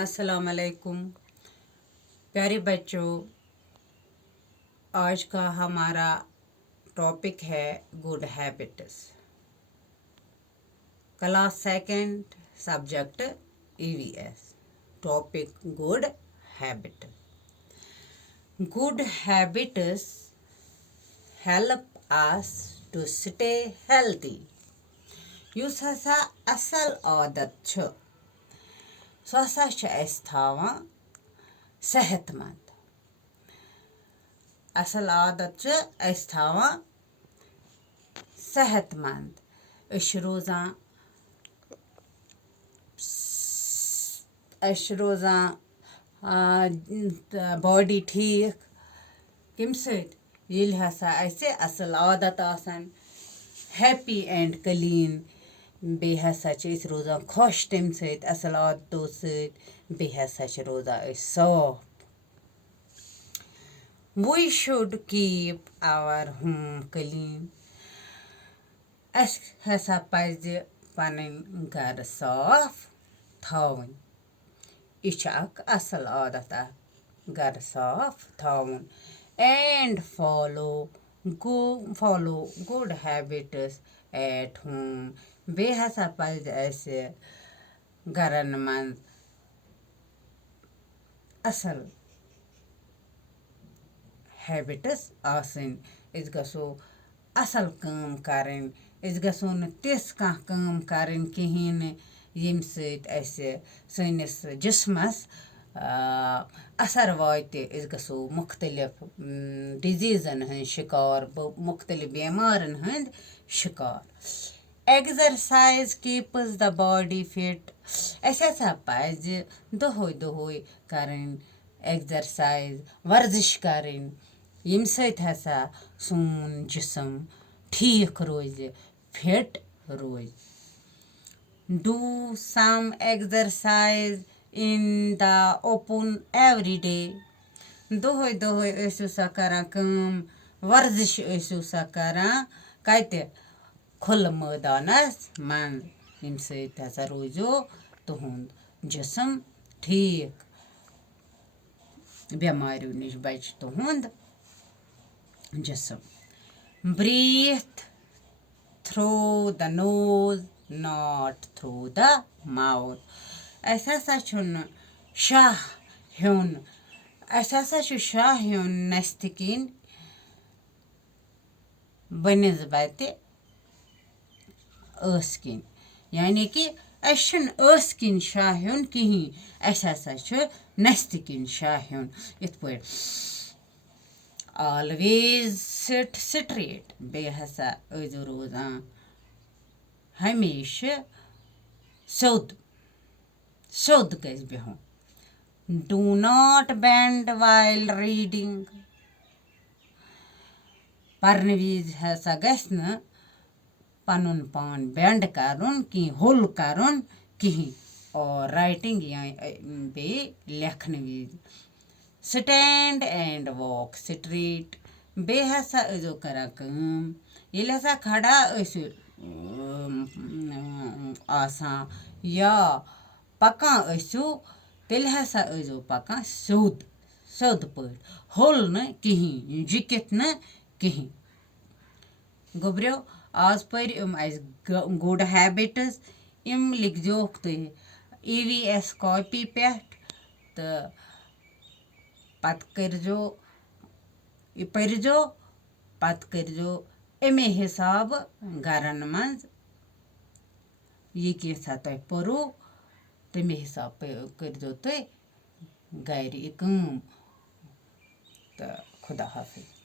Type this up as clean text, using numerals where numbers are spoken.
अस्सलाम वालेकुम प्यारे बच्चों। आज का हमारा टॉपिक है good habits. Class second, subject EVS। Topic good habit. Good habits help us to stay healthy. युस हसा असल आदत छ सो हसा छ अस थावान सेहतमंद। असल आदत छ अस थावान सेहतमंद। रोजान बॉडी ठीक कम सत हसा असल आदत आसान हैप्पी एंड क्लीन बे हसा रोजान खुश तम सत असल आदतों सत बे हसा रोजान साफ। We should keep our home clean. अस हसा पज पन घर साफ थावन। यह अक असल आदत घर साफ थावन। And follow good habits at home. बे हसा पज अस घरन मन असल हैबिट्स आसन। अस गसो असल काम करन। अस गसो न तिस कह काम करन कहीं यम सनिस जिस्मस असर वात। अस गसो मुख्तलिफ डिजीजन हंद शिकार, मुख्तलिफ बेमारन हंद शिकार। Exercise keeps the body fit. अस हसा पज दोहोय करन एक्सरसाइज, वर्जिश करन यम सत हसा सोन जिस्म ठीक रोज, फिट रोज। Do some exercise in the open every day. दोहोय ऐसो सा करा काम, वर्जिश ऐसो सा करा कत खुल मैदानस मन। यम सत हसा रोजो तुहुंद जिस्म ठीक, बेमारियों निश बच तुहुंद जिस्म। Breathe through the nose not through the mouth. अस हसा छुन शाह हेन, अस हसा छु शाह हेन नस्त किन बनिस्बत अस किन। यानी कि अस अस किन शाह हेन कहीं, अस हसा छु नस्त किन शाह हेन। इत पट ऑलवेज सिट स्ट्रेट। बे हसा अजो रोजान हमेशा सोद गज बिहुन। Do not bend while reading. पर्न विज हसा गस न पनुन पान बेंड करन कि होल करन कहीं। और राइटिंग या बे लेखन विज स्टैंड एंड वॉक स्ट्रेट। बे हसा अजो करा काम ये हसा खड़ा आसान या पका तेल हसा अजो पका सोद पट, होल न कहीं, झुकित न कहीं। गोब्रियो आज पर गुड हैबिट्स इम लिखजोक तुम EVS कॉपी पे तो पत करजो परजो, पत करजो अमे हिसाब घरन मज ये कैसा तुम परो तमे हिसाब करजो तुम घर काम। तो खुदा हाफिज।